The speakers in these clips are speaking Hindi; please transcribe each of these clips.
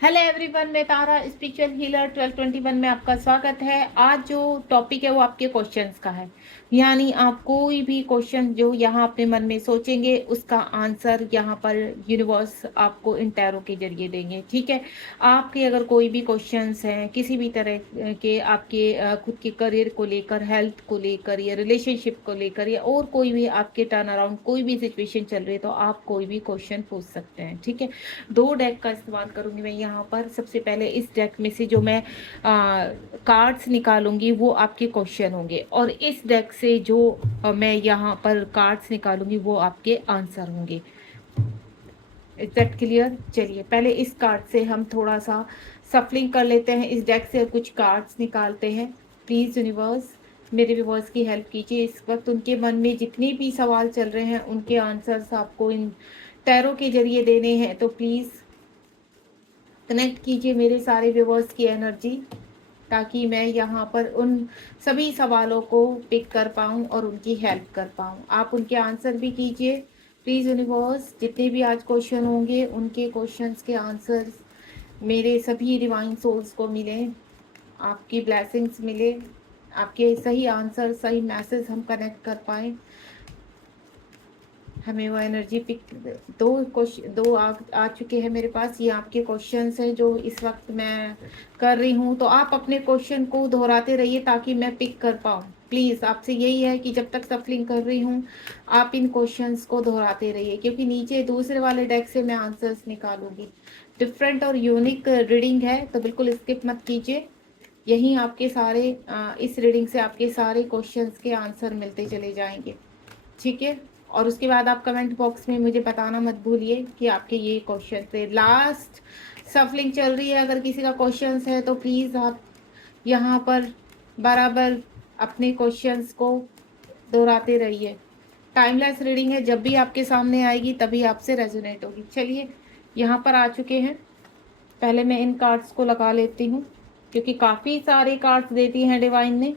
हेलो एवरीवन, मैं तारा स्पिरिचुअल हीलर 1221 में आपका स्वागत है। आज जो टॉपिक है वो आपके क्वेश्चंस का है। यानी आप कोई भी क्वेश्चन जो यहाँ अपने मन में सोचेंगे उसका आंसर यहाँ पर यूनिवर्स आपको इन टैरो के जरिए देंगे। ठीक है, आपके अगर कोई भी क्वेश्चंस हैं किसी भी तरह के, आपके खुद के करियर को लेकर, हेल्थ को लेकर या रिलेशनशिप को लेकर या और कोई भी आपके टर्न अराउंड कोई भी सिचुएशन चल रही है, तो आप कोई भी क्वेश्चन पूछ सकते हैं। ठीक है, 2 डेक का इस्तेमाल करूंगी मैं यहाँ पर। सबसे पहले इस डेक में से जो मैं कार्ड्स निकालूंगी वो आपके क्वेश्चन होंगे, और इस डेक से जो मैं यहाँ पर कार्ड्स निकालूंगी वो आपके आंसर होंगे। Is that clear? चलिए पहले इस कार्ड से हम थोड़ा सा सफलिंग कर लेते हैं। इस डेक से कुछ कार्ड्स निकालते हैं। प्लीज़ यूनिवर्स मेरे व्यूवर्स की हेल्प कीजिए। इस वक्त उनके मन में जितने भी सवाल चल रहे हैं उनके आंसर्स आपको इन टैरो के जरिए देने हैं, तो प्लीज़ कनेक्ट कीजिए मेरे सारे व्यूवर्स की एनर्जी, ताकि मैं यहाँ पर उन सभी सवालों को पिक कर पाऊँ और उनकी हेल्प कर पाऊँ। आप उनके आंसर भी कीजिए प्लीज़ यूनिवर्स। जितने भी आज क्वेश्चन होंगे उनके क्वेश्चंस के आंसर्स मेरे सभी डिवाइन सोल्स को मिले, आपकी ब्लेसिंग्स मिले, आपके सही आंसर सही मैसेज हम कनेक्ट कर पाएँ, हमें वो एनर्जी पिक। दो आ चुके हैं मेरे पास। ये आपके क्वेश्चंस हैं जो इस वक्त मैं कर रही हूँ, तो आप अपने क्वेश्चन को दोहराते रहिए ताकि मैं पिक कर पाऊँ। प्लीज़ आपसे यही है कि जब तक सफलिंग कर रही हूँ आप इन क्वेश्चंस को दोहराते रहिए, क्योंकि नीचे दूसरे वाले डेक से मैं आंसर्स निकालूंगी। डिफरेंट और यूनिक रीडिंग है, तो बिल्कुल स्किप मत कीजिए। यहीं आपके सारे इस रीडिंग से आपके सारे क्वेश्चंस के आंसर मिलते चले जाएंगे। ठीक है, और उसके बाद आप कमेंट बॉक्स में मुझे बताना मत भूलिए कि आपके ये क्वेश्चन थे। लास्ट सफलिंग चल रही है, अगर किसी का क्वेश्चंस है तो प्लीज़ आप यहाँ पर बराबर अपने क्वेश्चंस को दोहराते रहिए। टाइमलेस रीडिंग है, जब भी आपके सामने आएगी तभी आपसे रेजोनेट होगी। चलिए यहाँ पर आ चुके हैं। पहले मैं इन कार्ड्स को लगा लेती हूँ, क्योंकि काफ़ी सारे कार्ड्स देती हैं डिवाइन ने।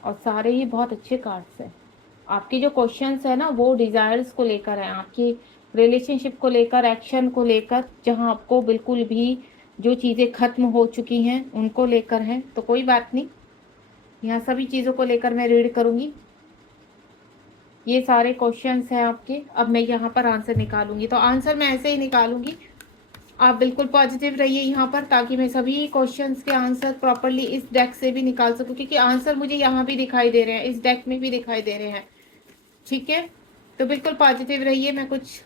और सारे ही बहुत अच्छे कार्ड्स हैं। आपके जो क्वेश्चंस है ना वो डिज़ायर्स को लेकर है, आपकी रिलेशनशिप को लेकर, एक्शन को लेकर, जहां आपको बिल्कुल भी जो चीज़ें ख़त्म हो चुकी हैं उनको लेकर हैं। तो कोई बात नहीं, यहाँ सभी चीज़ों को लेकर मैं रीड करूँगी। ये सारे क्वेश्चंस हैं आपके। अब मैं यहाँ पर आंसर निकालूंगी, तो आंसर मैं ऐसे ही निकालूंगी। आप बिल्कुल पॉजिटिव रहिए यहाँ पर, ताकि मैं सभी क्वेश्चंस के आंसर प्रॉपरली इस डेक से भी निकाल सकूँ, क्योंकि आंसर मुझे यहाँ भी दिखाई दे रहे हैं, इस डेक में भी दिखाई दे रहे हैं। ठीक है, तो बिल्कुल पॉजिटिव रहिए। मैं कुछ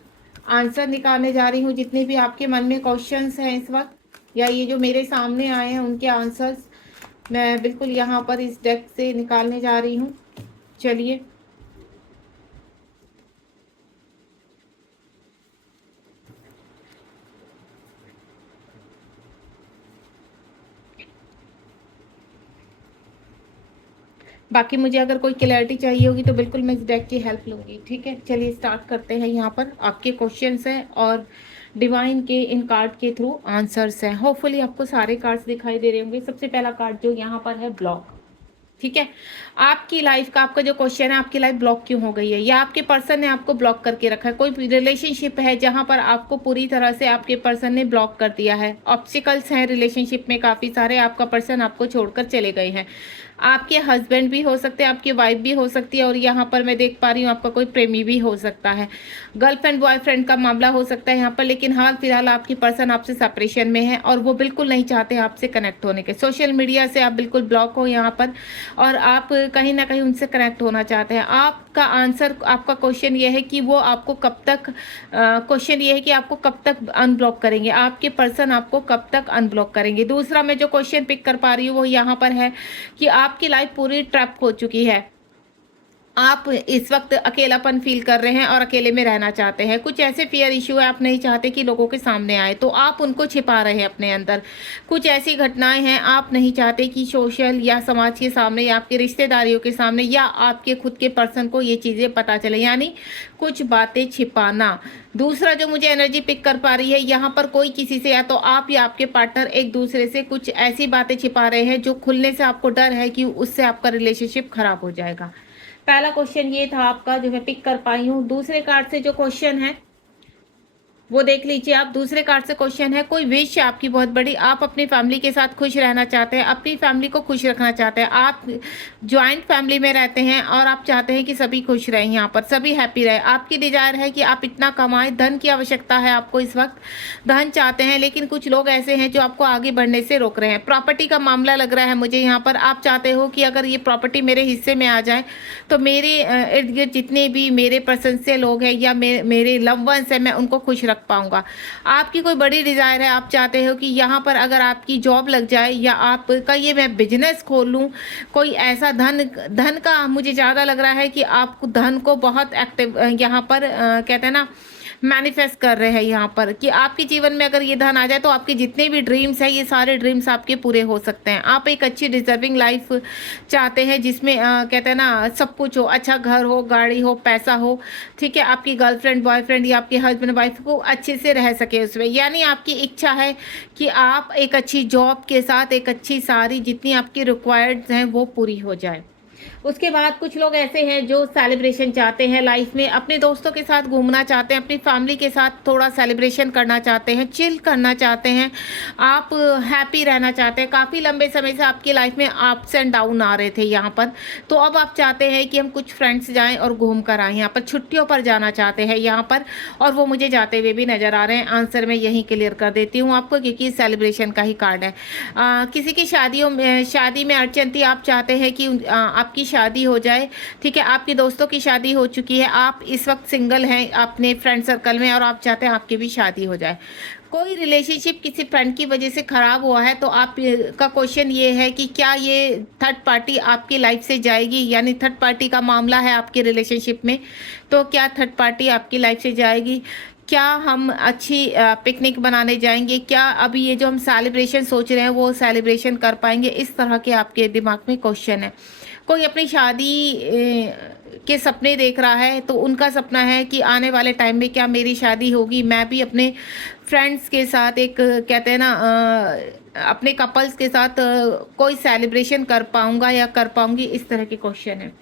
आंसर निकालने जा रही हूँ। जितने भी आपके मन में क्वेश्चंस हैं इस वक्त, या ये जो मेरे सामने आए हैं उनके आंसर्स मैं बिल्कुल यहाँ पर इस डेक से निकालने जा रही हूँ। चलिए बाकी मुझे अगर कोई क्लैरिटी चाहिए होगी तो बिल्कुल मैं इस डेक की हेल्प लूँगी। ठीक है, चलिए स्टार्ट करते हैं। यहाँ पर आपके क्वेश्चंस हैं और डिवाइन के इन कार्ड के थ्रू आंसर्स हैं। होपफुली आपको सारे कार्ड्स दिखाई दे रहे होंगे। सबसे पहला कार्ड जो यहाँ पर है, ब्लॉक। ठीक है, आपकी लाइफ का आपका जो क्वेश्चन है, आपकी लाइफ ब्लॉक क्यों हो गई है, या आपके पर्सन ने आपको ब्लॉक करके रखा है। कोई रिलेशनशिप है जहां पर आपको पूरी तरह से आपके पर्सन ने ब्लॉक कर दिया है। ऑब्स्टिकल्स हैं रिलेशनशिप में काफ़ी सारे, आपका पर्सन आपको छोड़कर चले गए हैं। आपके हस्बैंड भी हो सकते हैं, आपकी वाइफ भी हो सकती है, और यहाँ पर मैं देख पा रही हूँ आपका कोई प्रेमी भी हो सकता है। गर्लफ्रेंड बॉयफ्रेंड का मामला हो सकता है यहाँ पर, लेकिन हाल फिलहाल आपकी पर्सन आपसे सेपरेशन में है और वो बिल्कुल नहीं चाहते आपसे कनेक्ट होने के। सोशल मीडिया से आप बिल्कुल ब्लॉक हो यहाँ पर, और आप कहीं ना कहीं उनसे कनेक्ट होना चाहते हैं। आपका आंसर, आपका क्वेश्चन ये है कि वो आपको कब तक, क्वेश्चन ये है कि आपको कब तक अनब्लॉक करेंगे, आपके पर्सन आपको कब तक अनब्लॉक करेंगे। दूसरा मैं जो क्वेश्चन पिक कर पा रही हूँ वो यहाँ पर है कि आपकी लाइफ पूरी ट्रैप हो चुकी है। आप इस वक्त अकेलापन फील कर रहे हैं और अकेले में रहना चाहते हैं। कुछ ऐसे फियर इश्यू है, आप नहीं चाहते कि लोगों के सामने आए, तो आप उनको छिपा रहे हैं अपने अंदर। कुछ ऐसी घटनाएं हैं, आप नहीं चाहते कि सोशल या समाज के सामने या आपके रिश्तेदारियों के सामने या आपके खुद के पर्सन को ये चीज़ें पता चले, यानी कुछ बातें छिपाना। दूसरा जो मुझे एनर्जी पिक कर पा रही है, यहाँ पर कोई किसी से, या तो आप या आपके पार्टनर एक दूसरे से कुछ ऐसी बातें छिपा रहे हैं जो खुलने से आपको डर है कि उससे आपका रिलेशनशिप खराब हो जाएगा। पहला क्वेश्चन ये था आपका, जो मैं पिक कर पाई हूँ। दूसरे कार्ड से जो क्वेश्चन है वो देख लीजिए आप। दूसरे कार्ड से क्वेश्चन है, कोई विश है आपकी बहुत बड़ी, आप अपनी फैमिली के साथ खुश रहना चाहते हैं, अपनी फैमिली को खुश रखना चाहते हैं। आप ज्वाइंट फैमिली में रहते हैं और आप चाहते हैं कि सभी खुश रहें, यहाँ पर सभी हैप्पी रहे। आपकी डिजायर है कि आप इतना कमाएं, धन की आवश्यकता है आपको इस वक्त, धन चाहते हैं, लेकिन कुछ लोग ऐसे हैं जो आपको आगे बढ़ने से रोक रहे हैं। प्रॉपर्टी का मामला लग रहा है मुझे यहाँ पर। आप चाहते हो कि अगर ये प्रॉपर्टी मेरे हिस्से में आ जाए तो मेरे इर्द गिर्द जितने भी मेरे प्रशंसनीय लोग हैं या मेरे लव वंस हैं, मैं उनको खुश रख पाऊंगा। आपकी कोई बड़ी डिजायर है, आप चाहते हो कि यहाँ पर अगर आपकी जॉब लग जाए या आपका ये मैं बिजनेस खोल लूँ, कोई ऐसा धन का मुझे ज़्यादा लग रहा है कि आपको धन को बहुत एक्टिव यहाँ पर कहते हैं ना, मैनिफेस्ट कर रहे हैं यहाँ पर कि आपके जीवन में अगर ये धन आ जाए तो आपके जितने भी ड्रीम्स हैं, ये सारे ड्रीम्स आपके पूरे हो सकते हैं। आप एक अच्छी डिजर्विंग लाइफ चाहते हैं जिसमें कहते हैं ना, सब कुछ हो, अच्छा घर हो, गाड़ी हो, पैसा हो, ठीक है, आपकी गर्लफ्रेंड बॉयफ्रेंड या आपके हस्बैंड वाइफ को अच्छे से रह सके उसमें। यानी आपकी इच्छा है कि आप एक अच्छी जॉब के साथ एक अच्छी सारी जितनी आपकी रिक्वायर्ड हैं वो पूरी हो जाए। उसके बाद कुछ लोग ऐसे हैं जो सेलिब्रेशन चाहते हैं लाइफ में, अपने दोस्तों के साथ घूमना चाहते हैं, अपनी फैमिली के साथ थोड़ा सेलिब्रेशन करना चाहते हैं, चिल करना चाहते हैं, आप हैप्पी रहना चाहते हैं। काफ़ी लंबे समय से आपकी लाइफ में अप्स एंड डाउन आ रहे थे यहाँ पर, तो अब आप चाहते हैं कि हम कुछ फ्रेंड्स जाएं और घूम कर आएँ, यहाँ पर छुट्टियों पर जाना चाहते हैं यहाँ पर, और वो मुझे जाते हुए भी नज़र आ रहे हैं। आंसर मैं यहीं क्लियर कर देती हूँ आपको, क्योंकि सेलिब्रेशन का ही कार्ड है। किसी की शादी में अड़चन थी, आप चाहते हैं कि आपकी शादी हो जाए, ठीक है, आपके दोस्तों की शादी हो चुकी है, आप इस वक्त सिंगल हैं अपने फ्रेंड सर्कल में और आप चाहते हैं आपकी भी शादी हो जाए। कोई रिलेशनशिप किसी फ्रेंड की वजह से खराब हुआ है, तो आप का क्वेश्चन ये है कि क्या ये थर्ड पार्टी आपकी लाइफ से जाएगी, यानी थर्ड पार्टी का मामला है आपके रिलेशनशिप में, तो क्या थर्ड पार्टी आपकी लाइफ से जाएगी? क्या हम अच्छी पिकनिक बनाने जाएंगे? क्या अभी ये जो हम सेलिब्रेशन सोच रहे हैं वो सेलिब्रेशन कर पाएंगे? इस तरह के आपके दिमाग में क्वेश्चन है। कोई अपनी शादी के सपने देख रहा है, तो उनका सपना है कि आने वाले टाइम में क्या मेरी शादी होगी, मैं भी अपने फ्रेंड्स के साथ एक कहते हैं ना अपने कपल्स के साथ कोई सेलिब्रेशन कर पाऊंगा या कर पाऊंगी, इस तरह के क्वेश्चन है।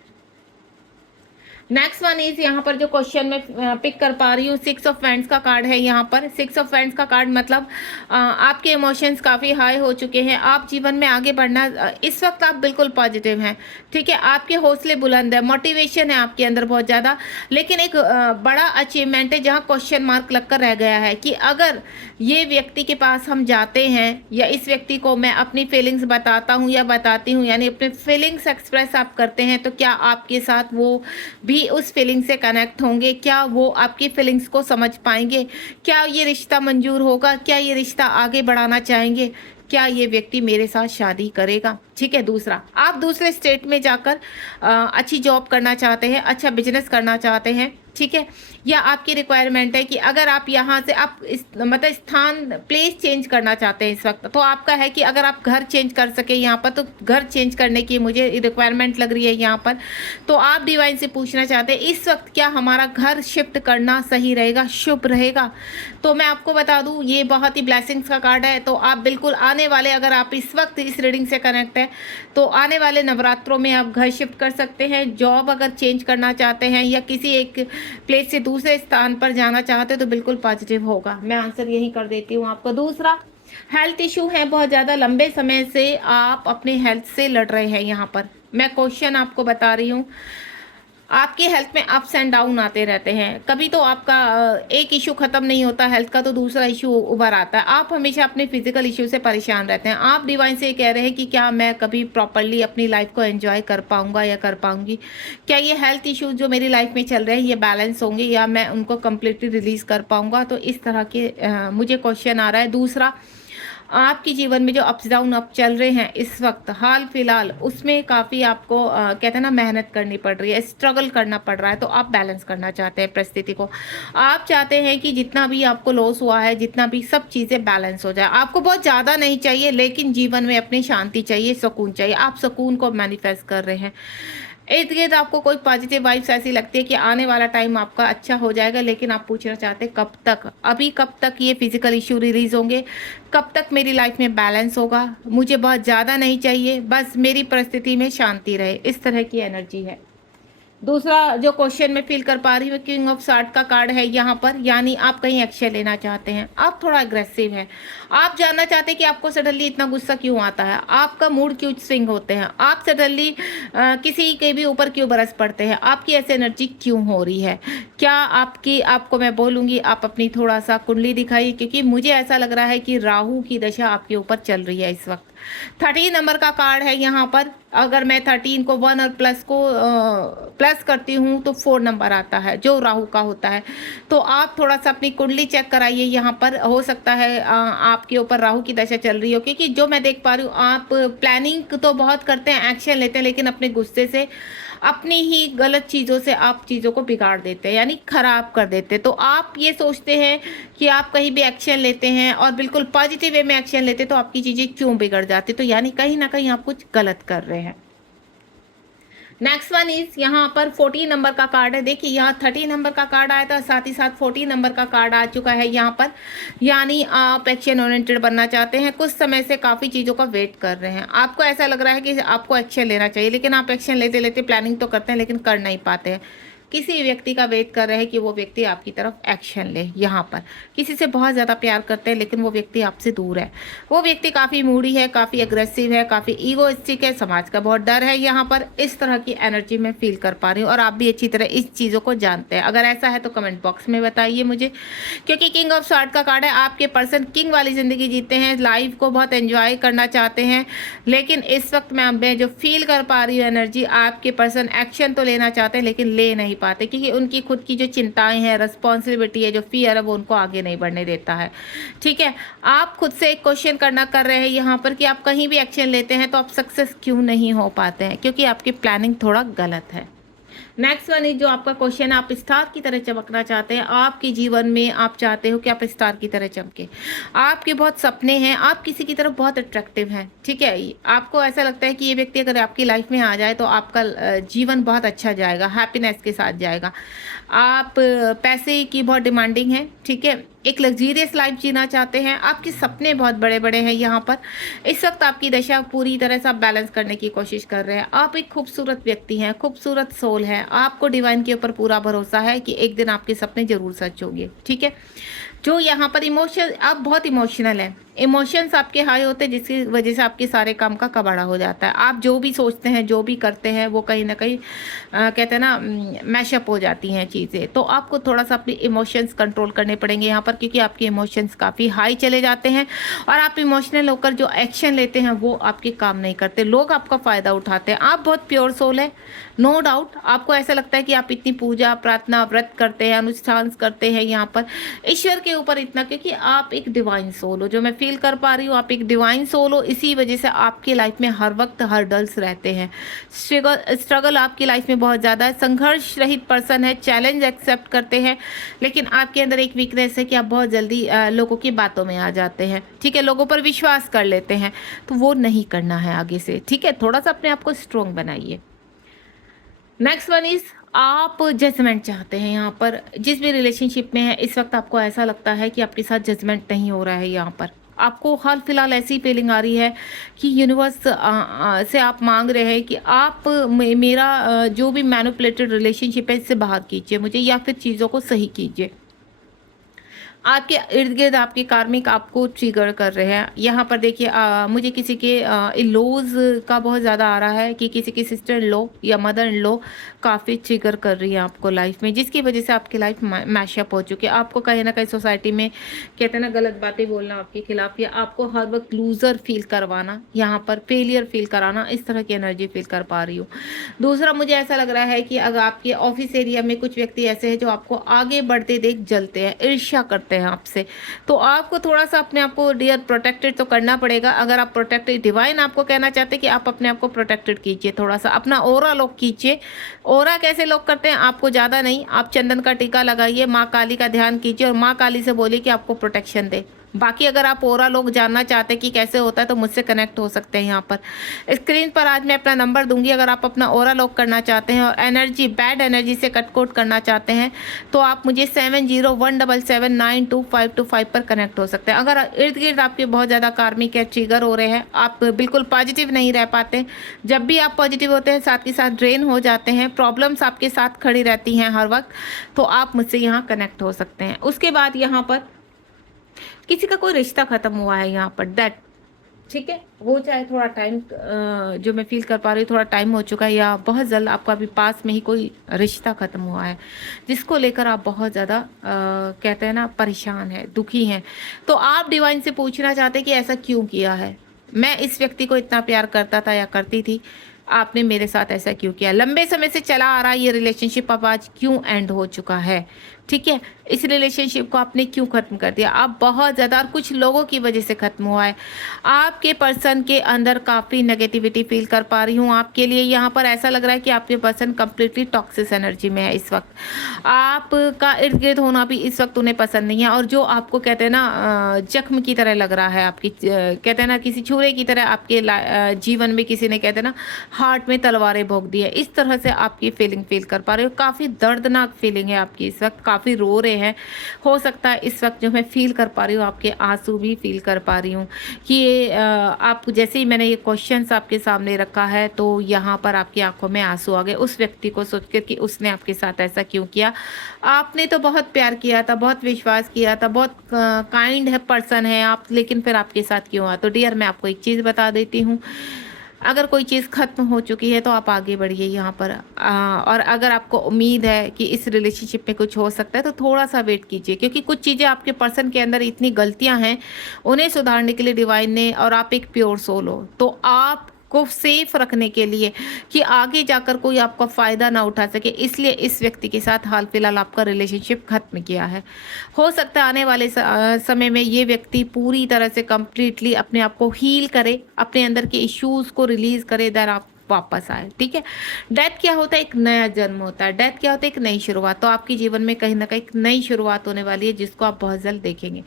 नेक्स्ट वन इज, यहाँ पर जो क्वेश्चन मैं पिक कर पा रही हूँ, 6 ऑफ वैंड्स का कार्ड है यहाँ पर। 6 ऑफ वैंड्स का कार्ड मतलब आपके इमोशंस काफ़ी हाई हो चुके हैं, आप जीवन में आगे बढ़ना इस वक्त आप बिल्कुल पॉजिटिव हैं, ठीक है, आपके हौसले बुलंद है, मोटिवेशन है आपके अंदर बहुत ज़्यादा। लेकिन एक बड़ा अचीवमेंट है जहाँ क्वेश्चन मार्क लगकर रह गया है कि अगर ये व्यक्ति के पास हम जाते हैं या इस व्यक्ति को मैं अपनी फीलिंग्स बताता हूँ या बताती हूँ, यानी अपने फीलिंग्स एक्सप्रेस आप करते हैं, तो क्या आपके साथ वो भी उस फीलिंग से कनेक्ट होंगे? क्या वो आपकी फीलिंग्स को समझ पाएंगे? क्या ये रिश्ता मंजूर होगा? क्या ये रिश्ता आगे बढ़ाना चाहेंगे? क्या ये व्यक्ति मेरे साथ शादी करेगा? ठीक है। दूसरा, आप दूसरे स्टेट में जाकर अच्छी जॉब करना चाहते हैं, अच्छा बिजनेस करना चाहते हैं, ठीक है, या आपकी रिक्वायरमेंट है कि अगर आप यहाँ से आप मतलब स्थान प्लेस चेंज करना चाहते हैं इस वक्त, तो आपका है कि अगर आप घर चेंज कर सके यहाँ पर, तो घर चेंज करने की मुझे रिक्वायरमेंट लग रही है यहाँ पर। तो आप डिवाइन से पूछना चाहते हैं इस वक्त क्या हमारा घर शिफ्ट करना सही रहेगा, शुभ रहेगा? तो मैं आपको बता दूँ ये बहुत ही ब्लेसिंग्स का कार्ड है। तो आप बिल्कुल आने वाले, अगर आप इस वक्त इस रीडिंग से कनेक्ट है, तो आने वाले नवरात्रों में आप घर शिफ्ट कर सकते हैं। जॉब अगर चेंज करना चाहते हैं या किसी एक प्लेस से दूसरे स्थान पर जाना चाहते हैं तो बिल्कुल पॉजिटिव होगा। मैं आंसर यही कर देती हूँ आपको। दूसरा, हेल्थ इशू है बहुत ज़्यादा, लंबे समय से आप अपने हेल्थ से लड़ रहे हैं। यहाँ पर मैं क्वेश्चन आपको बता रही हूँ, आपकी हेल्थ में अप्स एंड डाउन आते रहते हैं। कभी तो आपका एक इशू खत्म नहीं होता हेल्थ का, तो दूसरा इशू उभर आता है। आप हमेशा अपने फिजिकल इशू से परेशान रहते हैं। आप डिवाइन से कह रहे हैं कि क्या मैं कभी प्रॉपरली अपनी लाइफ को एंजॉय कर पाऊंगा या कर पाऊंगी? क्या ये हेल्थ इशू जो मेरी लाइफ में चल रहे हैं ये बैलेंस होंगे या मैं उनको कम्प्लीटली रिलीज कर पाऊंगा? तो इस तरह के मुझे क्वेश्चन आ रहा है। दूसरा, आपके जीवन में जो अप्स डाउन अप चल रहे हैं इस वक्त हाल फिलहाल, उसमें काफ़ी आपको कहते हैं ना मेहनत करनी पड़ रही है, स्ट्रगल करना पड़ रहा है, तो आप बैलेंस करना चाहते हैं परिस्थिति को। आप चाहते हैं कि जितना भी आपको लॉस हुआ है, जितना भी सब चीज़ें बैलेंस हो जाए। आपको बहुत ज़्यादा नहीं चाहिए, लेकिन जीवन में अपनी शांति चाहिए, सुकून चाहिए। आप सुकून को मैनिफेस्ट कर रहे हैं। इर्द-गिर्द आपको कोई पॉजिटिव वाइब्स ऐसी लगती है कि आने वाला टाइम आपका अच्छा हो जाएगा, लेकिन आप पूछना चाहते हैं कब तक? अभी कब तक ये फिज़िकल इश्यू रिलीज़ होंगे? कब तक मेरी लाइफ़ में बैलेंस होगा? मुझे बहुत ज़्यादा नहीं चाहिए, बस मेरी परिस्थिति में शांति रहे। इस तरह की एनर्जी है। दूसरा जो क्वेश्चन मैं फ़ील कर पा रही हूँ, किंग ऑफ सॉर्ड का कार्ड है यहाँ पर, यानी आप कहीं एक्शन लेना चाहते हैं। आप थोड़ा अग्रेसिव हैं। आप जानना चाहते हैं कि आपको सडनली इतना गुस्सा क्यों आता है? आपका मूड क्यों स्विंग होते हैं? आप सडनली किसी के भी ऊपर क्यों बरस पड़ते हैं? आपकी ऐसी एनर्जी क्यों हो रही है? क्या आपको मैं बोलूँगी आप अपनी थोड़ा-सा कुंडली दिखाइए, क्योंकि मुझे ऐसा लग रहा है कि राहु की दशा आपके ऊपर चल रही है इस वक़्त। 13 नंबर का कार्ड है यहाँ पर। अगर मैं 13 को 1 और प्लस को प्लस करती हूँ तो 4 नंबर आता है, जो राहु का होता है। तो आप थोड़ा-सा अपनी कुंडली चेक कराइए यहाँ पर। हो सकता है आपके ऊपर राहु की दशा चल रही हो, क्योंकि जो मैं देख पा रही हूँ, आप प्लानिंग तो बहुत करते हैं, एक्शन लेते हैं, लेकिन अपने गुस्से से, अपनी ही गलत चीज़ों से आप चीज़ों को बिगाड़ देते हैं, यानी खराब कर देते हैं। तो आप ये सोचते हैं कि आप कहीं भी एक्शन लेते हैं और बिल्कुल पॉजिटिव वे में एक्शन लेते हैं, तो आपकी चीज़ें क्यों बिगड़ जाती? तो यानी कहीं न कहीं आप कुछ गलत कर रहे हैं। नेक्स्ट वन इज यहाँ पर 14 नंबर का कार्ड है। देखिए यहाँ 30 नंबर का कार्ड आया था, साथ ही साथ 14 नंबर का कार्ड आ चुका है यहाँ पर, यानी आप एक्शन ओरिएंटेड बनना चाहते हैं। कुछ समय से काफ़ी चीज़ों का वेट कर रहे हैं। आपको ऐसा लग रहा है कि आपको एक्शन लेना चाहिए, लेकिन आप एक्शन लेते लेते प्लानिंग तो करते हैं, लेकिन कर नहीं पाते हैं। किसी व्यक्ति का वेट कर रहे हैं कि वो व्यक्ति आपकी तरफ एक्शन ले। यहाँ पर किसी से बहुत ज़्यादा प्यार करते हैं, लेकिन वो व्यक्ति आपसे दूर है। वो व्यक्ति काफ़ी मूडी है, काफ़ी अग्रेसिव है, काफ़ी ईगोइस्टिक है, समाज का बहुत डर है। यहाँ पर इस तरह की एनर्जी मैं फील कर पा रही हूँ, और आप भी अच्छी तरह इस चीज़ों को जानते हैं। अगर ऐसा है तो कमेंट बॉक्स में बताइए मुझे, क्योंकि किंग ऑफ सॉर्ड का कार्ड है। आपके पर्सन किंग वाली ज़िंदगी जीते हैं, लाइफ को बहुत एंजॉय करना चाहते हैं, लेकिन इस वक्त मैं जो फील कर पा रही हूँ एनर्जी, आपके पर्सन एक्शन तो लेना चाहते हैं, लेकिन ले नहीं पाते, क्योंकि उनकी खुद की जो चिंताएं हैं, रिस्पॉन्सिबिलिटी है, जो फियर है, वो उनको आगे नहीं बढ़ने देता है। ठीक है, आप खुद से एक क्वेश्चन कर रहे हैं यहाँ पर कि आप कहीं भी एक्शन लेते हैं तो आप सक्सेस क्यों नहीं हो पाते हैं, क्योंकि आपकी प्लानिंग थोड़ा गलत है। नेक्स्ट वन इज जो आपका क्वेश्चन है, आप स्टार की तरह चमकना चाहते हैं। आपके जीवन में आप चाहते हो कि आप स्टार की तरह चमके। आपके बहुत सपने हैं, आप किसी की तरफ बहुत अट्रैक्टिव हैं। ठीक है, आपको ऐसा लगता है कि ये व्यक्ति अगर आपकी लाइफ में आ जाए तो आपका जीवन बहुत अच्छा जाएगा, हैप्पीनेस के साथ जाएगा। आप पैसे की बहुत डिमांडिंग है। ठीक है, एक लग्जीरियस लाइफ जीना चाहते हैं, आपके सपने बहुत बड़े बड़े हैं। यहाँ पर इस वक्त आपकी दशा पूरी तरह से आप बैलेंस करने की कोशिश कर रहे हैं। आप एक खूबसूरत व्यक्ति हैं, खूबसूरत सोल है, आपको डिवाइन के ऊपर पूरा भरोसा है कि एक दिन आपके सपने जरूर सच होंगे। ठीक है, जो यहाँ पर इमोशन, आप बहुत इमोशनल हैं, इमोशंस आपके हाई होते हैं, जिसकी वजह से आपके सारे काम का कबाड़ा हो जाता है। आप जो भी सोचते हैं, जो भी करते हैं, वो कहीं ना कहीं कहते हैं ना मैशअप हो जाती हैं चीज़ें। तो आपको थोड़ा सा अपने इमोशंस कंट्रोल करने पड़ेंगे यहाँ पर, क्योंकि आपके इमोशंस काफ़ी हाई चले जाते हैं, और आप इमोशनल होकर जो एक्शन लेते हैं वो आपके काम नहीं करते, लोग आपका फ़ायदा उठाते हैं। आप बहुत प्योर सोल है, नो डाउट। आपको ऐसा लगता है कि आप इतनी पूजा प्रार्थना व्रत करते हैं, अनुष्ठान करते हैं यहाँ पर ईश्वर के ऊपर इतना, क्योंकि आप एक डिवाइन सोल हो, जो मैं फील कर पा रही हूँ। आप एक डिवाइन सोल हो, इसी वजह से आपकी लाइफ में हर वक्त हर्डल्स रहते हैं, स्ट्रगल आपकी लाइफ में बहुत ज़्यादा है। संघर्ष रहित पर्सन है, चैलेंज एक्सेप्ट करते हैं, लेकिन आपके अंदर एक वीकनेस है कि आप बहुत जल्दी लोगों की बातों में आ जाते हैं। ठीक है, लोगों पर विश्वास कर लेते हैं, तो वो नहीं करना है आगे से। ठीक है, थोड़ा सा अपने आप को स्ट्रोंग बनाइए। नेक्स्ट वन इज आप जजमेंट चाहते हैं। यहाँ पर जिस भी रिलेशनशिप में है, इस वक्त आपको ऐसा लगता है कि आपके साथ जजमेंट नहीं हो रहा है। यहाँ पर आपको हाल फिलहाल ऐसी फीलिंग आ रही है कि यूनिवर्स से आप मांग रहे हैं कि आप मेरा जो भी मैनिपुलेटेड रिलेशनशिप है इससे बाहर कीजिए मुझे, या फिर चीज़ों को सही कीजिए। आपके इर्द गिर्द आपके कार्मिक आपको ट्रिगर कर रहे हैं। यहाँ पर देखिए मुझे किसी के इन-लॉज का बहुत ज़्यादा आ रहा है कि किसी की सिस्टर इन लॉ या मदर इन लॉ काफ़ी ट्रिगर कर रही है आपको लाइफ में, जिसकी वजह से आपकी लाइफ मैशअप हो चुकी है। आपको कहीं ना कहीं सोसाइटी में कहते हैं ना गलत बातें बोलना आपके खिलाफ, या आपको हर वक्त लूज़र फील करवाना, यहाँ पर फेलियर फील कराना, इस तरह की एनर्जी फील कर पा रही हूँ। दूसरा, मुझे ऐसा लग रहा है कि अगर आपके ऑफिस एरिया में कुछ व्यक्ति ऐसे हैं जो आपको आगे बढ़ते देख जलते हैं, ईर्ष्या करते सकते हैं आपसे। तो आपको थोड़ा-सा अपने आप को डियर प्रोटेक्टेड तो करना पड़ेगा। अगर आप प्रोटेक्टेड, डिवाइन आपको कहना चाहते हैं कि आप अपने आप को प्रोटेक्टेड कीजिए, थोड़ा-सा अपना ऑरा लॉक कीजिए। ऑरा कैसे लॉक करते हैं? आपको ज़्यादा नहीं, आप चंदन का टीका लगाइए, माँ काली का ध्यान कीजिए और माँ काली से बोलिए कि आपको प्रोटेक्शन दे। बाकी अगर आप ऑरा लॉक जानना चाहते हैं कि कैसे होता है तो मुझसे कनेक्ट हो सकते हैं। यहाँ पर स्क्रीन पर आज मैं अपना नंबर दूंगी। अगर आप अपना ऑरा लॉक करना चाहते हैं और एनर्जी, बैड एनर्जी से कटकोट करना चाहते हैं तो आप मुझे 7017792525 पर कनेक्ट हो सकते हैं। अगर इर्द गिर्द आपके बहुत ज़्यादा कार्मिक या ट्रिगर हो रहे हैं, आप बिल्कुल पॉजिटिव नहीं रह पाते, जब भी आप पॉजिटिव होते हैं साथ के साथ ड्रेन हो जाते हैं, प्रॉब्लम्स आपके साथ खड़ी रहती हैं हर वक्त, तो आप मुझसे यहाँ कनेक्ट हो सकते हैं। उसके बाद यहाँ पर किसी का कोई रिश्ता खत्म हुआ है यहाँ पर, दैट ठीक है, वो चाहे थोड़ा टाइम, जो मैं फील कर पा रही हूँ थोड़ा टाइम हो चुका है, या बहुत जल्द आपका अभी पास में ही कोई रिश्ता खत्म हुआ है जिसको लेकर आप बहुत ज़्यादा कहते हैं ना परेशान है, दुखी हैं। तो आप डिवाइन से पूछना चाहते हैं कि ऐसा क्यों किया है, मैं इस व्यक्ति को इतना प्यार करता था या करती थी, आपने मेरे साथ ऐसा क्यों किया, लंबे समय से चला आ रहा ये रिलेशनशिप अब आज क्यों एंड हो चुका है, ठीक है, इस रिलेशनशिप को आपने क्यों ख़त्म कर दिया। आप बहुत ज़्यादा, और कुछ लोगों की वजह से ख़त्म हुआ है। आपके पर्सन के अंदर काफ़ी नेगेटिविटी फील कर पा रही हूँ आपके लिए। यहाँ पर ऐसा लग रहा है कि आपके पर्सन कंप्लीटली टॉक्सिक एनर्जी में है इस वक्त। आपका इर्द गिर्द होना भी इस वक्त उन्हें पसंद नहीं है, और जो आपको कहते हैं ना जख्म की तरह लग रहा है, आपकी कहते हैं ना किसी छुरे की तरह आपके जीवन में किसी ने कहते हैं ना हार्ट में तलवारें भोंक दी है, इस तरह से आपकी फीलिंग फील कर पा रहे हो। काफ़ी दर्दनाक फीलिंग है आपकी इस वक्त, काफ़ी रो रहे हैं। हो सकता है इस वक्त जो मैं फील कर पा रही हूँ, आपके आंसू भी फील कर पा रही हूँ कि ये आप जैसे ही मैंने ये क्वेश्चंस आपके सामने रखा है तो यहाँ पर आपकी आंखों में आंसू आ गए उस व्यक्ति को सोचकर कि उसने आपके साथ ऐसा क्यों किया। आपने तो बहुत प्यार किया था, बहुत विश्वास किया था, बहुत काइंड है पर्सन है आप, लेकिन फिर आपके साथ क्यों हुआ। तो डियर मैं आपको एक चीज़ बता देती हूँ, अगर कोई चीज़ ख़त्म हो चुकी है तो आप आगे बढ़िए यहाँ पर, और अगर आपको उम्मीद है कि इस रिलेशनशिप में कुछ हो सकता है तो थोड़ा सा वेट कीजिए, क्योंकि कुछ चीज़ें आपके पर्सन के अंदर इतनी गलतियाँ हैं, उन्हें सुधारने के लिए डिवाइन ने, और आप एक प्योर सोल हो, तो आप को सेफ रखने के लिए कि आगे जाकर कोई आपका फ़ायदा ना उठा सके, इसलिए इस व्यक्ति के साथ हाल फिलहाल आपका रिलेशनशिप खत्म किया है। हो सकता है आने वाले समय में ये व्यक्ति पूरी तरह से कंप्लीटली अपने आप को हील करे, अपने अंदर के इश्यूज़ को रिलीज़ करे, देन आप वापस आए, ठीक है। डेथ क्या होता है? एक नया जन्म होता है। डेथ क्या होता है? एक नई शुरुआत। तो आपके जीवन में कहीं ना कहीं एक नई शुरुआत होने वाली है, जिसको आप बहुत जल्द देखेंगे।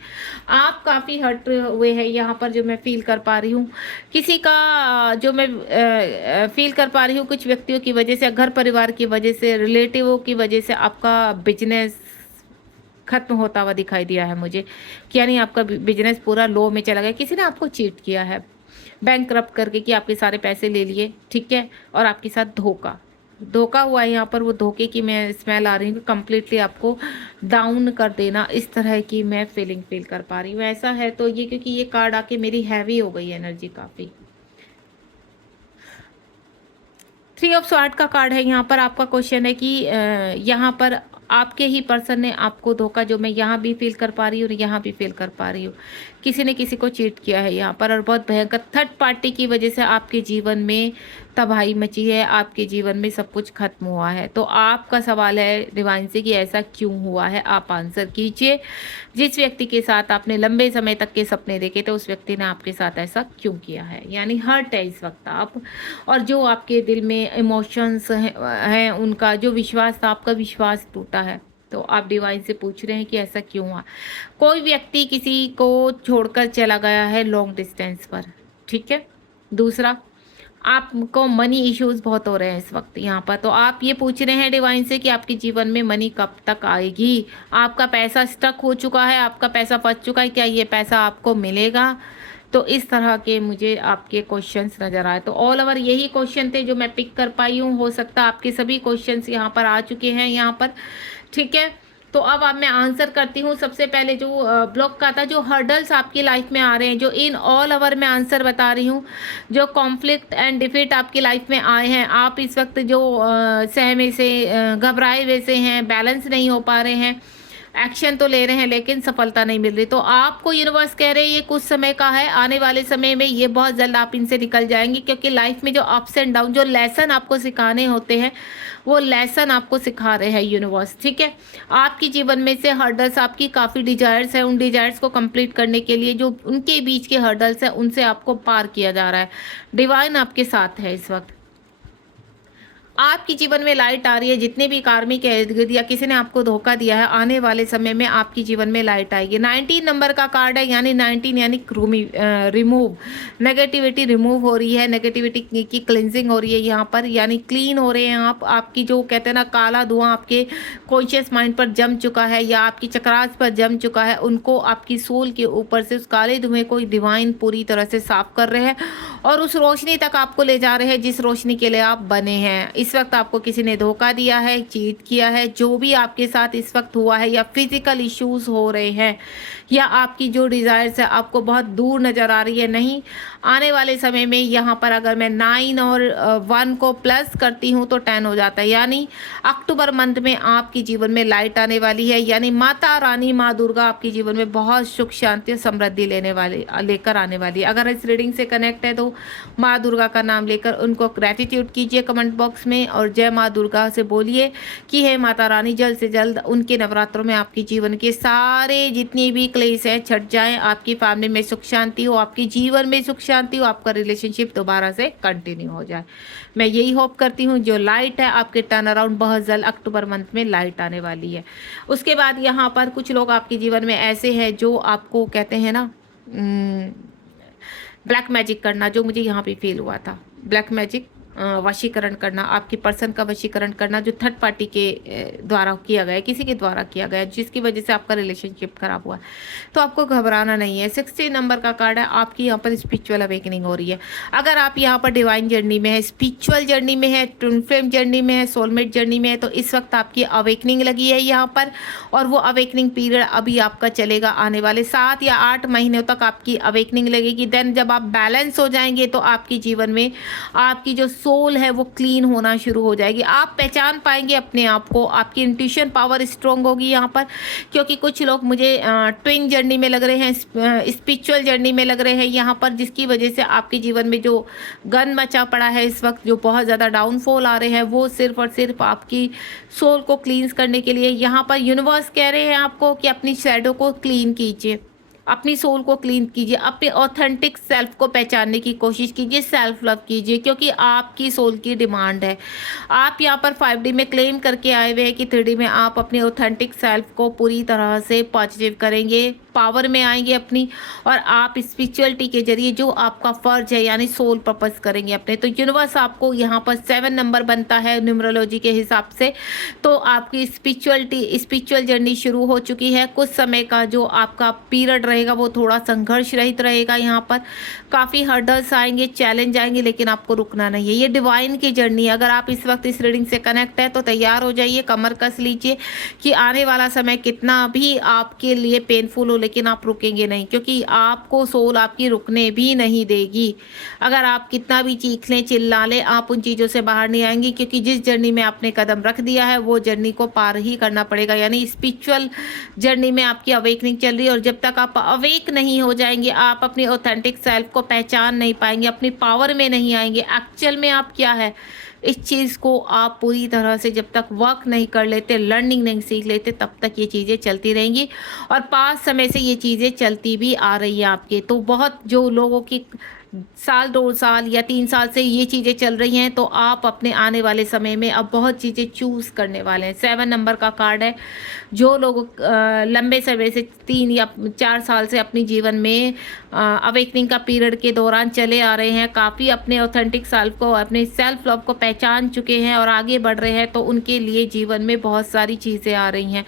आप काफ़ी हर्ट हुए हैं यहाँ पर, जो मैं फील कर पा रही हूँ। किसी का जो मैं फील कर पा रही हूँ, कुछ व्यक्तियों की वजह से, घर परिवार की वजह से, रिलेटिवों की वजह से आपका बिजनेस खत्म होता हुआ दिखाई दिया है मुझे, कि यानी आपका बिजनेस पूरा लो में चला गया। किसी ने आपको चीट किया है, बैंक करप्ट करके, कि आपके सारे पैसे ले लिए, ठीक है, और आपके साथ धोखा हुआ है। यहाँ पर वो धोखे की मैं स्मेल आ रही हूँ, कंप्लीटली आपको डाउन कर देना, इस तरह की मैं फीलिंग फील कर पा रही हूँ। ऐसा है तो ये, क्योंकि ये कार्ड आके मेरी हैवी हो गई एनर्जी काफ़ी। 3 ऑफ स्वॉर्ड का कार्ड है यहाँ पर। आपका क्वेश्चन है कि यहाँ पर आपके ही पर्सन ने आपको धोखा, जो मैं यहाँ भी फील कर पा रही हूँ और यहाँ भी फील कर पा रही हूँ, किसी ने किसी को चीट किया है यहाँ पर, और बहुत भयंकर थर्ड पार्टी की वजह से आपके जीवन में तबाही मची है, आपके जीवन में सब कुछ खत्म हुआ है। तो आपका सवाल है डिवाइन से कि ऐसा क्यों हुआ है, आप आंसर कीजिए। जिस व्यक्ति के साथ आपने लंबे समय तक के सपने देखे थे, उस व्यक्ति ने आपके साथ ऐसा क्यों किया है, यानी हर्ट है इस वक्त आप, और जो आपके दिल में इमोशंस हैं उनका जो विश्वास था, आपका विश्वास टूटा है। तो आप डिवाइन से पूछ रहे हैं कि ऐसा क्यों हुआ। कोई व्यक्ति किसी को छोड़कर चला गया है लॉन्ग डिस्टेंस पर, ठीक है। दूसरा, आपको मनी इश्यूज बहुत हो रहे हैं इस वक्त यहाँ पर। तो आप ये पूछ रहे हैं डिवाइन से कि आपके जीवन में मनी कब तक आएगी, आपका पैसा स्टक हो चुका है, आपका पैसा फंस चुका है, क्या ये पैसा आपको मिलेगा। तो इस तरह के मुझे आपके क्वेश्चंस नज़र आए। तो ऑल ओवर यही क्वेश्चन थे जो मैं पिक कर पाई हूँ। हो सकता है आपके सभी क्वेश्चंस यहाँ पर आ चुके हैं यहाँ पर, ठीक है। तो अब मैं आंसर करती हूँ। सबसे पहले जो ब्लॉक का था, जो हर्डल्स आपकी लाइफ में आ रहे हैं, जो इन ऑल ओवर मैं आंसर बता रही हूँ, जो कॉन्फ्लिक्ट एंड डिफीट आपकी लाइफ में आए हैं, आप इस वक्त जो सहमे से घबराए हुए से हैं, बैलेंस नहीं हो पा रहे हैं, एक्शन तो ले रहे हैं लेकिन सफलता नहीं मिल रही। तो आपको यूनिवर्स कह रहे हैं ये कुछ समय का है, आने वाले समय में ये बहुत जल्द आप इनसे निकल जाएंगे, क्योंकि लाइफ में जो अप्स एंड डाउन, जो लेसन आपको सिखाने होते हैं वो लेसन आपको सिखा रहे हैं यूनिवर्स, ठीक है। आपके जीवन में से हर्डल्स, आपकी काफ़ी डिजायर्स हैं, उन डिजायर्स को कंप्लीट करने के लिए जो उनके बीच के हर्डल्स हैं उनसे आपको पार किया जा रहा है। डिवाइन आपके साथ है इस वक्त। आपके जीवन में लाइट आ रही है। जितने भी कार्मिक है या किसी ने आपको धोखा दिया है, आने वाले समय में आपके जीवन में लाइट आएगी। 19 नंबर का कार्ड है, यानी 19 यानी रिमूव, नेगेटिविटी रिमूव हो रही है, नेगेटिविटी की क्लिनजिंग हो रही है यहाँ पर, यानी क्लीन हो रहे हैं आप। आपकी जो कहते हैं ना काला धुआं आपके कॉन्शियस माइंड पर जम चुका है या आपकी चक्रास पर जम चुका है, उनको आपकी सोल के ऊपर से उस काले धुएं को डिवाइन पूरी तरह से साफ कर रहे हैं और उस रोशनी तक आपको ले जा रहे हैं जिस रोशनी के लिए आप बने हैं। इस वक्त आपको किसी ने धोखा दिया है, चीट किया है, जो भी आपके साथ इस वक्त हुआ है, या फिजिकल इश्यूज हो रहे हैं, या आपकी जो डिज़ायर्स है आपको बहुत दूर नज़र आ रही है, नहीं, आने वाले समय में यहाँ पर अगर मैं 9 और 1 को प्लस करती हूँ तो 10 हो जाता है। यानी अक्टूबर मंथ में आपके जीवन में लाइट आने वाली है, यानी माता रानी माँ दुर्गा आपके जीवन में बहुत सुख शांति और समृद्धि लेकर आने वाली है। अगर इस रीडिंग से कनेक्ट है तो माँ दुर्गा का नाम लेकर उनको ग्रेटिट्यूड कीजिए कमेंट बॉक्स में और जय माँ दुर्गा से बोलिए कि हे माता रानी, जल्द से जल्द उनके नवरात्रों में आपके जीवन के सारे जितनी भी क्लेश है छट जाएं, आपकी फैमिली में सुख शांति हो, आपके जीवन में सुख शांति हो, आपका रिलेशनशिप दोबारा से कंटिन्यू हो जाए। मैं यही होप करती हूँ। जो लाइट है आपके टर्न अराउंड बहुत जल्द अक्टूबर मंथ में लाइट आने वाली है। उसके बाद यहाँ पर कुछ लोग आपके जीवन में ऐसे हैं जो आपको कहते हैं ना ब्लैक मैजिक करना, जो मुझे यहाँ पे फील हुआ था, ब्लैक मैजिक वशीकरण करना, आपके पर्सन का वशीकरण करना जो थर्ड पार्टी के द्वारा किया गया है, किसी के द्वारा किया गया है, जिसकी वजह से आपका रिलेशनशिप खराब हुआ है। तो आपको घबराना नहीं है। 60 नंबर का कार्ड है, आपकी यहाँ पर स्पिरिचुअल अवेकनिंग हो रही है। अगर आप यहाँ पर डिवाइन जर्नी में है, स्पिरिचुअल जर्नी में है, ट्विन फ्लेम जर्नी में है, सोलमेट जर्नी में है, तो इस वक्त आपकी अवेकनिंग लगी है यहाँ पर, और वो अवेकनिंग पीरियड अभी आपका चलेगा आने वाले 7 या 8 महीनों तक आपकी अवेकनिंग लगेगी। देन जब आप बैलेंस हो जाएंगे तो आपके जीवन में आपकी जो सोल है वो क्लीन होना शुरू हो जाएगी। आप पहचान पाएंगे अपने आप को, आपकी इंट्यूशन पावर स्ट्रॉन्ग होगी यहाँ पर, क्योंकि कुछ लोग मुझे ट्विन जर्नी में लग रहे हैं, स्पिरिचुअल जर्नी में लग रहे हैं यहाँ पर, जिसकी वजह से आपके जीवन में जो गन मचा पड़ा है इस वक्त, जो बहुत ज़्यादा डाउनफॉल आ रहे हैं, वो सिर्फ और सिर्फ आपकी सोल को क्लींस करने के लिए। यहाँ पर यूनिवर्स कह रहे हैं आपको कि अपनी शैडो को क्लीन कीजिए, अपनी सोल को क्लीन कीजिए, अपने ऑथेंटिक सेल्फ को पहचानने की कोशिश कीजिए, सेल्फ लव कीजिए, क्योंकि आपकी सोल की डिमांड है। आप यहाँ पर 5D में क्लेम करके आए हुए हैं कि 3D में आप अपने ऑथेंटिक सेल्फ को पूरी तरह से पॉजिटिव करेंगे, पावर में आएंगे अपनी, और आप स्पिरिचुअलिटी के जरिए जो आपका फर्ज है यानी सोल पर्पस करेंगे अपने। तो यूनिवर्स आपको यहाँ पर 7 नंबर बनता है न्यूमरोलॉजी के हिसाब से, तो आपकी स्पिरिचुअल जर्नी शुरू हो चुकी है। कुछ समय का जो आपका पीरियड रहेगा वो थोड़ा संघर्ष रहित रहेगा। यहाँ पर काफ़ी हर्डल्स आएंगे, चैलेंज आएंगे, लेकिन आपको रुकना नहीं है। ये डिवाइन की जर्नी है। अगर आप इस वक्त इस रीडिंग से कनेक्ट है तो तैयार हो जाइए, कमर कस लीजिए कि आने वाला समय कितना भी आपके लिए पेनफुल हो, लेकिन आप रुकेंगे नहीं, क्योंकि आपको सोल आपकी रुकने भी नहीं देगी। अगर आप कितना भी चीख लें, चिल्ला लें, आप उन चीज़ों से बाहर नहीं आएंगी, क्योंकि जिस जर्नी में आपने कदम रख दिया है वो जर्नी को पार ही करना पड़ेगा। यानी स्पिरिचुअल जर्नी में आपकी अवेकनिंग चल रही है, और जब तक आप अवेक नहीं हो जाएंगे, आप अपनी ऑथेंटिक सेल्फ को पहचान नहीं पाएंगे, अपनी पावर में नहीं आएंगे, एक्चुअल में आप क्या है, इस चीज़ को आप पूरी तरह से जब तक वर्क नहीं कर लेते, लर्निंग नहीं सीख लेते, तब तक ये चीज़ें चलती रहेंगी। और 5 समय से ये चीज़ें चलती भी आ रही हैं आपके। तो बहुत जो लोगों की साल 2 साल या 3 साल से ये चीज़ें चल रही हैं, तो आप अपने आने वाले समय में अब बहुत चीज़ें चूज़ करने वाले हैं। 7 नंबर का कार्ड है। जो लोग लंबे समय से 3 या 4 साल से अपने जीवन में अवेकनिंग का पीरियड के दौरान चले आ रहे हैं, काफ़ी अपने ऑथेंटिक सेल्फ को, अपने सेल्फ लव को पहचान चुके हैं और आगे बढ़ रहे हैं, तो उनके लिए जीवन में बहुत सारी चीज़ें आ रही हैं।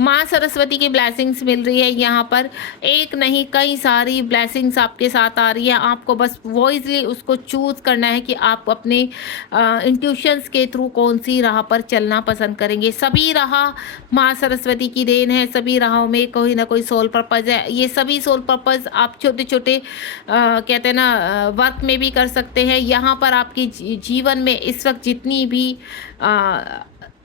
माँ सरस्वती की ब्लेसिंग्स मिल रही है यहाँ पर, एक नहीं कई सारी ब्लेसिंग्स आपके साथ आ रही है। आपको बस वॉइसली उसको चूज़ करना है कि आप अपने इंट्यूशंस के थ्रू कौन सी राह पर चलना पसंद करेंगे। सभी राह माँ सरस्वती की देन है, सभी राहों में कोई ना कोई सोल पर्पज़ है। ये सभी सोल पर्पज़ आप छोटे छोटे कहते हैं ना वर्क में भी कर सकते हैं। यहाँ पर आपकी जीवन में इस वक्त जितनी भी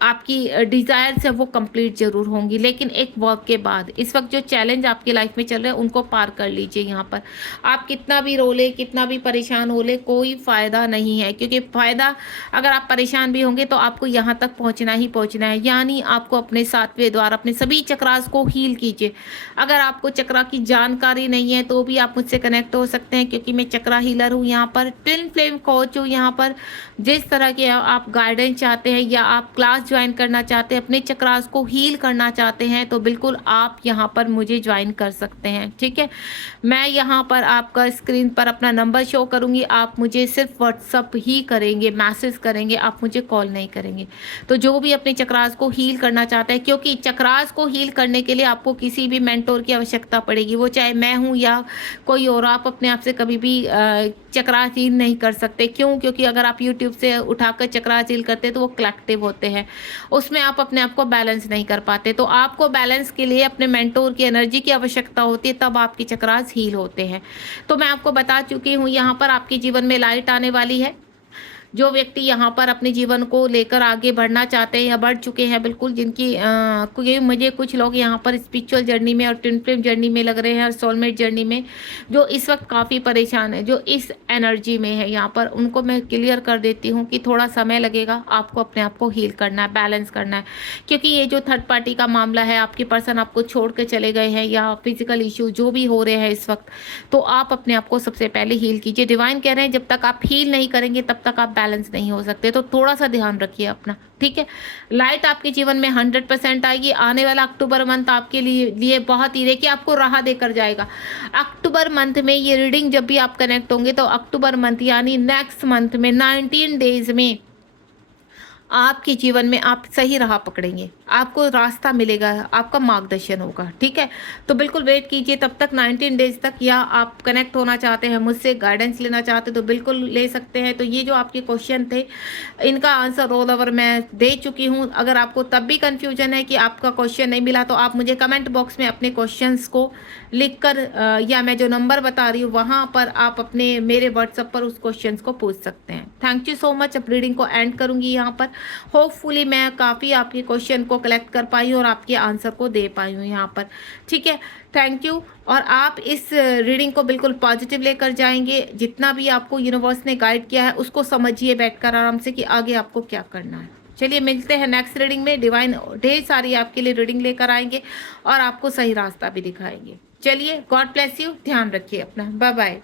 आपकी डिज़ायर्स है वो कंप्लीट ज़रूर होंगी, लेकिन एक वर्क के बाद इस वक्त जो चैलेंज आपकी लाइफ में चल रहे हैं उनको पार कर लीजिए। यहाँ पर आप कितना भी रोले, कितना भी परेशान हो ले, कोई फ़ायदा नहीं है, क्योंकि फ़ायदा, अगर आप परेशान भी होंगे तो आपको यहाँ तक पहुँचना ही पहुँचना है। यानी आपको अपने सातवें द्वार, अपने सभी चक्रास को हील कीजिए। अगर आपको चक्रा की जानकारी नहीं है तो भी आप मुझसे कनेक्ट हो सकते हैं, क्योंकि मैं चक्रा हीलर हूँ, यहाँ पर ट्विन फ्लेम कोच हूँ। यहाँ पर जिस तरह के आप गाइडेंस चाहते हैं या आप क्लास ज्वाइन करना चाहते हैं, अपने चक्रास को हील करना चाहते हैं, तो बिल्कुल आप यहाँ पर मुझे ज्वाइन कर सकते हैं। ठीक है, मैं यहाँ पर आपका स्क्रीन पर अपना नंबर शो करूँगी, आप मुझे सिर्फ व्हाट्सअप ही करेंगे, मैसेज करेंगे, आप मुझे कॉल नहीं करेंगे। तो जो भी अपने चक्रास को हील करना चाहता है, क्योंकि चक्रास को हील करने के लिए आपको किसी भी मेंटोर की आवश्यकता पड़ेगी, वो चाहे मैं हूँ या कोई और। आप अपने आप से कभी भी चक्रास हील नहीं कर सकते। क्यों? क्योंकि अगर आप यूट्यूब से उठाकर चक्रास हील करते हैं तो वो कलेक्टिव होते हैं, उसमें आप अपने आप को बैलेंस नहीं कर पाते। तो आपको बैलेंस के लिए अपने मेंटोर की एनर्जी की आवश्यकता होती है, तब आपके चक्रास हील होते हैं। तो मैं आपको बता चुकी हूँ, यहाँ पर आपके जीवन में लाइट आने वाली है। जो व्यक्ति यहाँ पर अपने जीवन को लेकर आगे बढ़ना चाहते हैं या बढ़ चुके हैं, बिल्कुल, जिनकी क्योंकि मुझे कुछ लोग यहाँ पर स्पिरिचुअल जर्नी में और ट्विन फ्लेम जर्नी में लग रहे हैं और सोलमेट जर्नी में, जो इस वक्त काफ़ी परेशान है, जो इस एनर्जी में है, यहाँ पर उनको मैं क्लियर कर देती हूँ कि थोड़ा समय लगेगा, आपको अपने आप को हील करना है, बैलेंस करना है। क्योंकि ये जो थर्ड पार्टी का मामला है, आपके पर्सन आपको छोड़ के चले गए हैं या फिजिकल इशू जो भी हो रहे हैं इस वक्त, तो आप अपने आप को सबसे पहले हील कीजिए। डिवाइन कह रहे हैं जब तक आप हील नहीं करेंगे तब तक आप बैलेंस नहीं हो सकते, तो थोड़ा सा ध्यान रखिए अपना। ठीक है, लाइट आपके जीवन में 100% आएगी। आने वाला अक्टूबर मंथ आपके लिए बहुत ही, देखिए, आपको राह देकर जाएगा। अक्टूबर मंथ में ये रीडिंग जब भी आप कनेक्ट होंगे, तो अक्टूबर मंथ यानी नेक्स्ट मंथ में 19 डेज में आपके जीवन में आप सही राह पकड़ेंगे, आपको रास्ता मिलेगा, आपका मार्गदर्शन होगा। ठीक है, तो बिल्कुल वेट कीजिए तब तक, 19 डेज तक। या आप कनेक्ट होना चाहते हैं मुझसे, गाइडेंस लेना चाहते हैं, तो बिल्कुल ले सकते हैं। तो ये जो आपके क्वेश्चन थे, इनका आंसर ऑल ओवर मैं दे चुकी हूँ। अगर आपको तब भी कन्फ्यूजन है कि आपका क्वेश्चन नहीं मिला, तो आप मुझे कमेंट बॉक्स में अपने क्वेश्चंस को लिख कर या मैं जो नंबर बता रही हूँ वहाँ पर आप अपने मेरे व्हाट्सएप पर उस क्वेश्चंस को पूछ सकते हैं। Thank you so much. अब रीडिंग को एंड करूँगी यहाँ पर। होपफुली मैं काफ़ी आपके क्वेश्चन को कलेक्ट कर पाई हूँ और आपके आंसर को दे पाई हूँ यहाँ पर। ठीक है, थैंक यू। और आप इस रीडिंग को बिल्कुल पॉजिटिव लेकर जाएंगे। जितना भी आपको यूनिवर्स ने गाइड किया है उसको समझिए बैठकर आराम से कि आगे आपको क्या करना है। चलिए मिलते हैं नेक्स्ट रीडिंग में। डिवाइन ढेर सारी आपके लिए रीडिंग लेकर आएंगे और आपको सही रास्ता भी दिखाएंगे। चलिए, गॉड ब्लेस यू, ध्यान रखिए अपना, बाय बाय।